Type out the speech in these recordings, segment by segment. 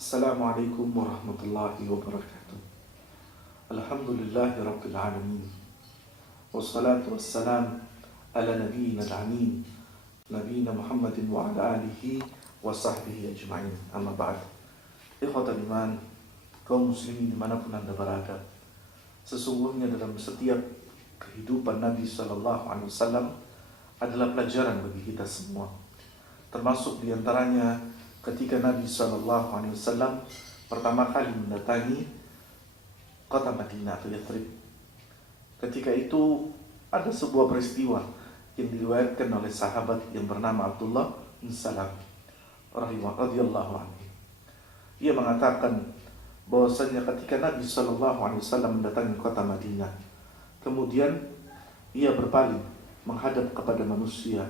Assalamualaikum warahmatullahi wabarakatuh. Alhamdulillahi rabbil alamin. Wassalatu wassalam ala nabiyyina al-amin, nabiyina Muhammadin wa ala alihi wa sahbihi ajma'in. Amma ba'd. Ikhwatal iman, kaum muslimin dimanapun anda berada, sesungguhnya dalam setiap kehidupan Nabi SAW adalah pelajaran bagi kita semua. Termasuk diantaranya ketika Nabi SAW pertama kali mendatangi kota Madinah atau Yathrib. Ketika itu ada sebuah peristiwa yang diriwayatkan oleh sahabat yang bernama Abdullah bin Salam radhiyallahu anhu. Ia mengatakan bahwasanya ketika Nabi SAW mendatangi kota Madinah, kemudian ia berpaling menghadap kepada manusia.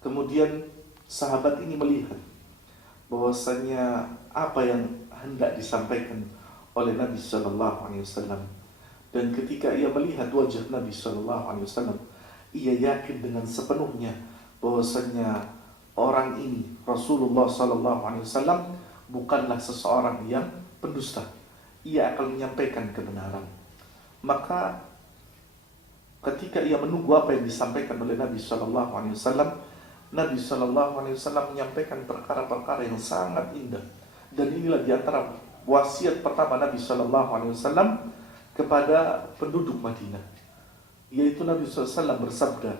Kemudian sahabat ini melihat bahwasanya apa yang hendak disampaikan oleh Nabi SAW, dan ketika ia melihat wajah Nabi SAW, ia yakin dengan sepenuhnya bahwasanya orang ini, Rasulullah SAW, bukanlah seseorang yang pendusta. Ia akan menyampaikan kebenaran. Maka ketika ia menunggu apa yang disampaikan oleh Nabi SAW, Nabi SAW menyampaikan perkara-perkara yang sangat indah. Dan inilah diantara wasiat pertama Nabi SAW kepada penduduk Madinah, yaitu Nabi SAW bersabda,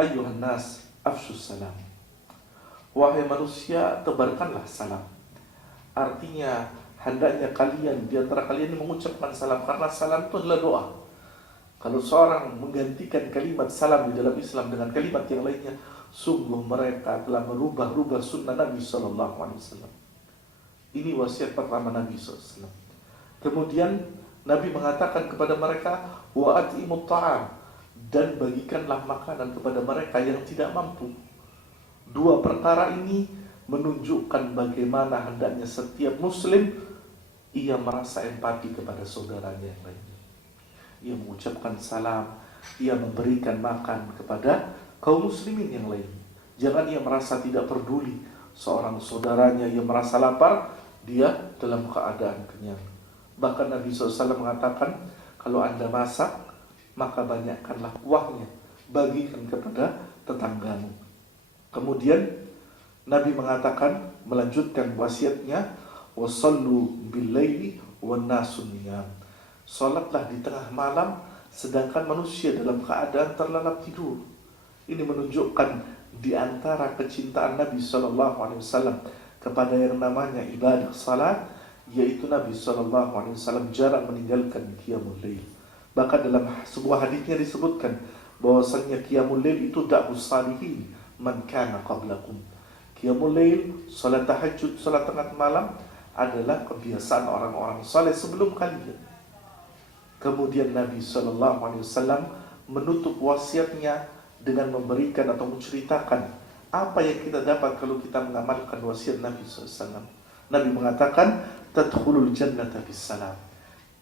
Ayyuhan nas afshus salam. Wahai manusia, tebarkanlah salam. Artinya hendaknya kalian, diantara kalian mengucapkan salam, karena salam itu adalah doa. Kalau seorang menggantikan kalimat salam di dalam Islam dengan kalimat yang lainnya, sungguh mereka telah merubah sunnah Nabi SAW. Ini wasiat pertama Nabi SAW. Kemudian Nabi mengatakan kepada mereka, wa at'imut ta'am, dan bagikanlah makanan kepada mereka yang tidak mampu. Dua perkara ini menunjukkan bagaimana hendaknya setiap muslim ia merasa empati kepada saudaranya yang lainnya. Ia mengucapkan salam, ia memberikan makan kepada kaum muslimin yang lain. Jangan ia merasa tidak peduli seorang saudaranya yang merasa lapar, dia dalam keadaan kenyang. Bahkan Nabi SAW mengatakan, kalau anda masak, maka banyakkanlah kuahnya, bagikan kepada tetanggamu. Kemudian Nabi mengatakan, melanjutkan wasiatnya, wasallu bil-laili wan nasu niyam. Salatlah di tengah malam sedangkan manusia dalam keadaan terlelap tidur. Ini menunjukkan di antara kecintaan Nabi SAW kepada yang namanya ibadah salat, yaitu Nabi SAW jarang meninggalkan qiyamul lail. Bahkan dalam sebuah hadisnya disebutkan bahwasanya qiyamul lail itu da'bus salihin man kana qablakum. Qiyamul lail, salat tahajud, salat tengah malam adalah kebiasaan orang-orang saleh sebelum kalian. Kemudian Nabi SAW menutup wasiatnya dengan memberikan atau menceritakan apa yang kita dapat kalau kita mengamalkan wasiat Nabi SAW. Nabi mengatakan, tadkhulul jannata bisalam.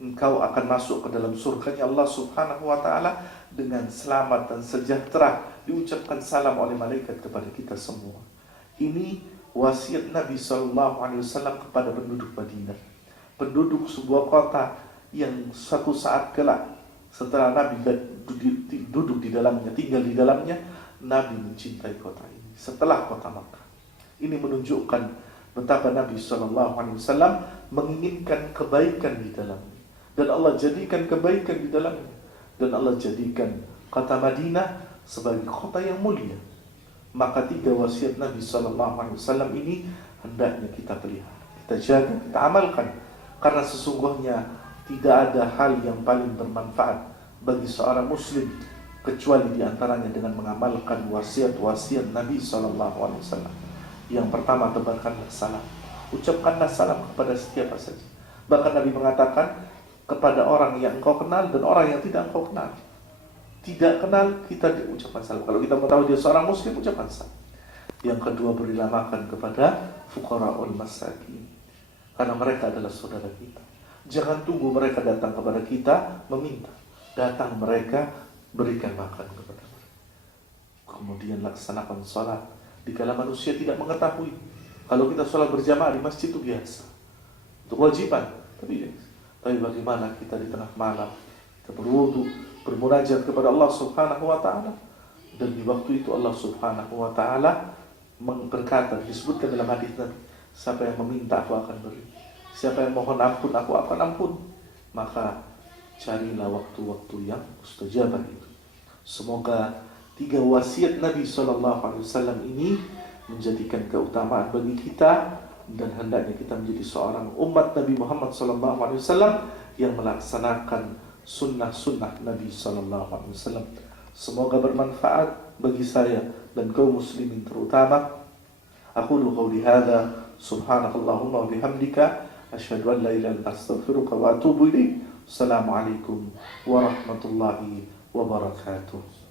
Engkau akan masuk ke dalam surganya Allah Subhanahu wa ta'ala dengan selamat dan sejahtera, diucapkan salam oleh malaikat kepada kita semua. Ini wasiat Nabi SAW kepada penduduk Madinah, penduduk sebuah kota yang suatu saat kelak setelah Nabi duduk di dalamnya, tinggal di dalamnya, Nabi mencintai kota ini setelah kota Makkah. Ini menunjukkan betapa Nabi SAW menginginkan kebaikan di dalamnya, dan Allah jadikan kebaikan di dalamnya, dan Allah jadikan kota Madinah sebagai kota yang mulia. Maka tiga wasiat Nabi SAW ini hendaknya kita pelihara, kita jaga, kita amalkan, karena sesungguhnya tidak ada hal yang paling bermanfaat bagi seorang muslim kecuali diantaranya dengan mengamalkan wasiat-wasiat Nabi SAW. Yang pertama, tebarkanlah salam, ucapkanlah salam kepada siapa saja. Bahkan Nabi mengatakan kepada orang yang engkau kenal dan orang yang tidak engkau kenal. Tidak kenal, kita ucapkan salam. Kalau kita mau tahu dia seorang muslim, ucapkan salam. Yang kedua, berilah makan kepada fuqara'ul masakin, karena mereka adalah saudara kita. Jangan tunggu mereka datang kepada kita meminta, datang mereka, berikan makan kepada mereka. Kemudian laksanakan salat dikala manusia tidak mengetahui. Kalau kita sholat berjamaah di masjid itu biasa, itu kewajiban. Tapi bagaimana kita di tengah malam kita berwudu, bermunajat kepada Allah Subhanahu wa taala, dan di waktu itu Allah Subhanahu wa taala berkata, disebutkan dalam hadis Nabi, siapa yang meminta aku akan beri, siapa yang mohon ampun aku akan ampun. Maka carilah waktu-waktu yang mustajabah itu. Semoga 3 wasiat Nabi SAW ini menjadikan keutamaan bagi kita, dan hendaknya kita menjadi seorang umat Nabi Muhammad SAW yang melaksanakan sunnah-sunnah Nabi SAW. Semoga bermanfaat bagi saya dan kaum muslimin terutama. Aqulu qawli hadza, subhanakallahumma wa bihamdika, asyhadu an la ilaha illa anta, astaghfiruka wa atubu ilaik. Assalamualaikum warahmatullahi wabarakatuh.